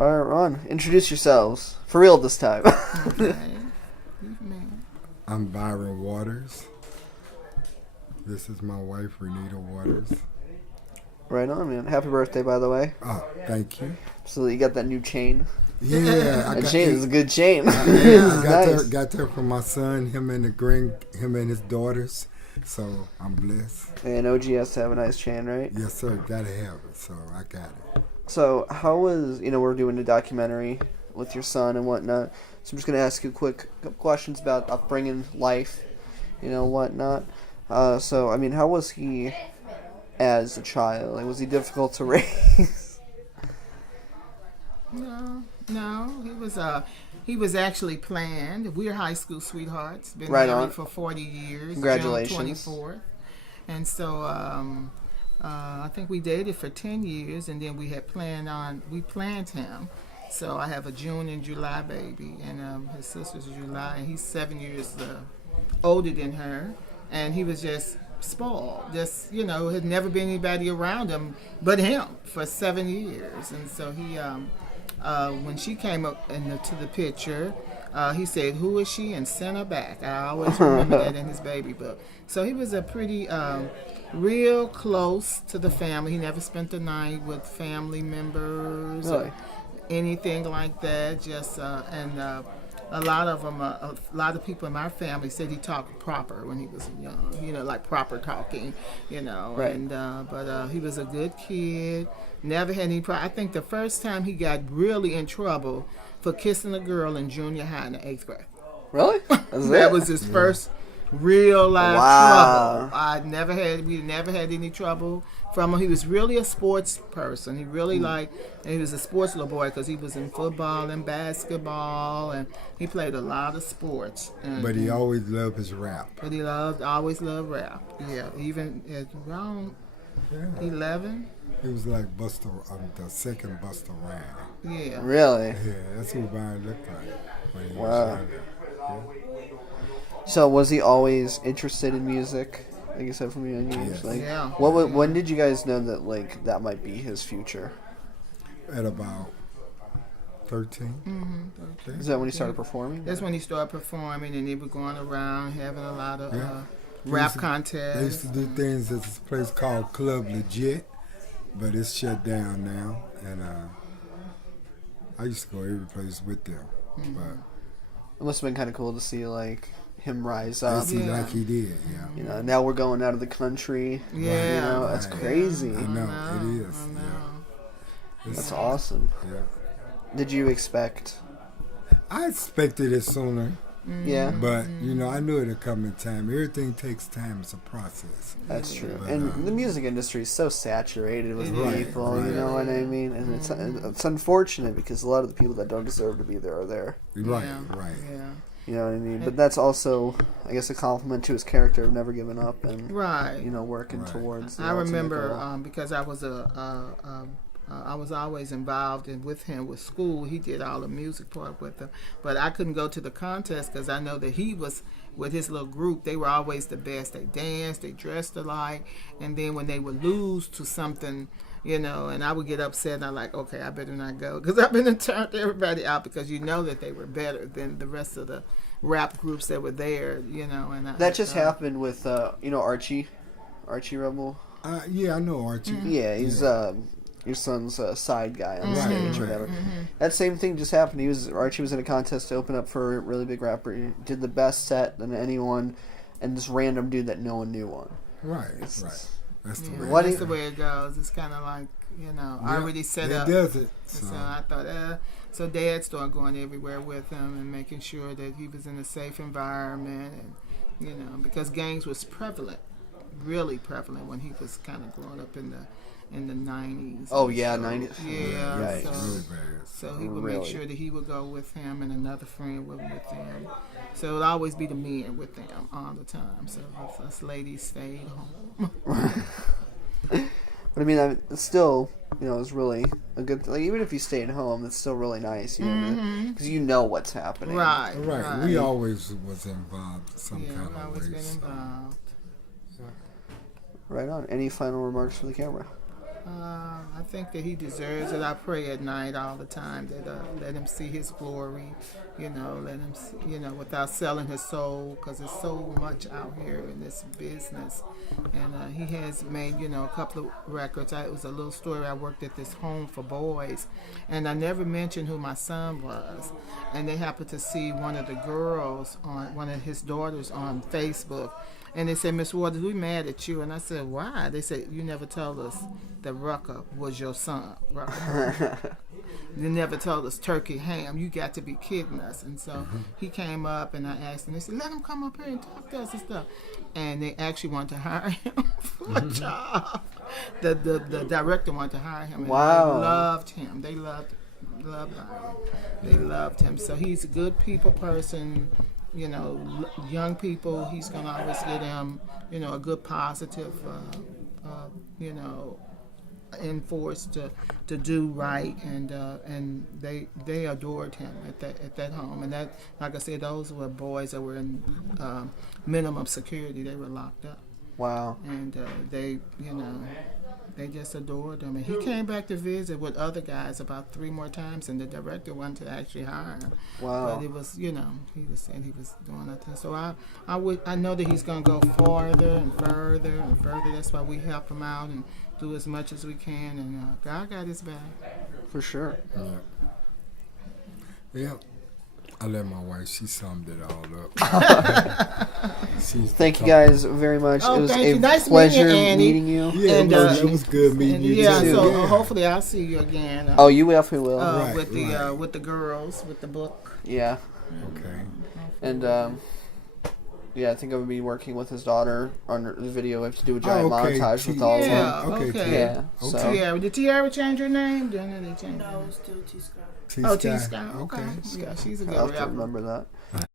All right, Ron, introduce yourselves. For real this time. Okay. Man. I'm Byron Waters. This is my wife, Renita Waters. Right on, man. Happy birthday, by the way. Oh, thank you. So you got that new chain. Yeah, That chain is a good chain. I Nice. got that from my son, him and his daughters. So I'm blessed. And OG has to have a nice chain, right? Yes, sir. Gotta have it. So I got it. So how was, we're doing a documentary with your son and whatnot. So I'm just going to ask you quick couple questions about upbringing, life, whatnot. So, I mean, how was he as a child? Like, was he difficult to raise? No, he was actually planned. We're high school sweethearts. Been Right married on. for 40 years. Congratulations. June 24th. And so I think we dated for 10 years, and then we planned him. So I have a June and July baby, and his sister's July, and he's 7 years older than her, and he was just spoiled. Just, had never been anybody around him but him for 7 years. And so he, when she came up to the picture, he said, "Who is she?" and sent her back. I always remember that in his baby book. So he was a pretty real close to the family. He never spent the night with family members or anything like that. Just a lot of people in my family said he talked proper when he was young. Like proper talking. Right. And but he was a good kid. Never had any problem. I think the first time he got really in trouble for kissing a girl in junior high in the 8th grade. Really? That was his first real life trouble. We never had any trouble from him. He was really a sports person. He really and he was a sports little boy because he was in football and basketball, and he played a lot of sports. But he always loved his rap. But he always loved rap. Yeah, even at around 11. He was like the second Busta Rhymes. Yeah. Really? Yeah, that's who Byron looked like when he was Wow. younger. Yeah. So was he always interested in music? Like you said, from a young age. Yes. Like, Yeah. when did you guys know that that might be his future? At about 13. Mm-hmm. Is that when he started performing? That's when he started performing, and he was going around having a lot of Yeah. rap They used contests. to do things at this place called Club Legit, but it's shut down now. And I used to go every place with them. But It must have been kind of cool to see him rise I up. see Yeah. like he did, yeah. Now we're going out of the country. Yeah. That's Right. crazy. I know, it is. I know. Yeah. That's awesome. Yeah. Did you expect? I expected it sooner, Yeah, but I knew it'd come in time. Everything takes time. It's a process. that's true. But, And the music industry is so saturated with Right, people. right. You know what I mean? And it's unfortunate because a lot of the people that don't deserve to be there are there. Right, Yeah. right. Yeah. You know what I mean? But that's also, I guess, a compliment to his character of never giving up and Right. working Right. towards. The I ultimate remember goal. because I was I was always involved with him with school. He did all the music part with him, but I couldn't go to the contest because I know that he was with his little group. They were always the best. They danced, they dressed alike, and then when they would lose to something, and I would get upset. And I'm like, okay, I better not go because I've been turned everybody out because that they were better than the rest of the rap groups that were there. And That just happened with Archie Rebel. Yeah, I know Archie. Yeah, he's your son's side guy on Right, stage or right. whatever. That same thing just happened. Archie was in a contest to open up for a really big rapper. He did the best set than anyone, and this random dude that no one knew won. Right, right. That's the way. What that's do the you- way it goes. It's kind of like I already set up. It does it. So So, I thought, so Dad started going everywhere with him and making sure that he was in a safe environment, and because gangs was prevalent, really prevalent when he was kind of growing up in the 90s. Oh, yeah, So, 90s. Yeah, Yikes. so, really bad. so he would Really? make sure that he would go with him and another friend would with them. So it would always be the men with them all the time. So us ladies stayed home. But I mean, it's still, it's really a good thing. Like, even if you stay at home, it's still really nice, because you know what's happening. Right. Right. We always was involved in some Yeah, kind I've of always way. been So. involved. Right on. Any final remarks for the camera? I think that he deserves it. I pray at night all the time that let him see his glory, let him, without selling his soul, because there's so much out here in this business. And he has made, a couple of records. It was a little story. I worked at this home for boys, and I never mentioned who my son was. And they happened to see one of the girls one of his daughters on Facebook. And they said, Miss Waters, we mad at you. And I said, why? They said, you never told us that Rucker was your son. Rucker. You never told us Turkey Ham. You got to be kidding us. And so he came up, and I asked him. They said, let him come up here and talk to us and stuff. And they actually wanted to hire him for a job. The director wanted to hire him. And wow. They loved him. They loved him. They loved him. So he's a good people person. Young people, he's going to always get them, a good positive, enforce to do right, and they adored him at that home. And that, like I said, those were boys that were in minimum security. They were locked up. Wow. And they just adored him. And he came back to visit with other guys about 3 more times, and the director wanted to actually hire him. Wow. But it was, he was saying he was doing nothing. So I know that he's going to go farther and further and further. That's why we help him out and do as much as we can. And God got his back. For sure. Yeah. I let my wife, she summed it all up. Thank you guys very much. Oh, it was thank a you. Nice pleasure meeting you, meeting you. Yeah, And, it was good meeting you Yeah, too. so hopefully I'll see you again. Oh, you definitely will. Right, with the girls, with the book. Yeah. Okay. And yeah, I think I'm gonna be working with his daughter on the video. We have to do a giant montage with all of them. Yeah, Okay. Yeah. So. Tiara. Did Tiara change her name? Didn't they change her No, name? still T-Sky. Oh, T-Sky. Okay. Yeah, she's a good I'll have to rapper. remember that.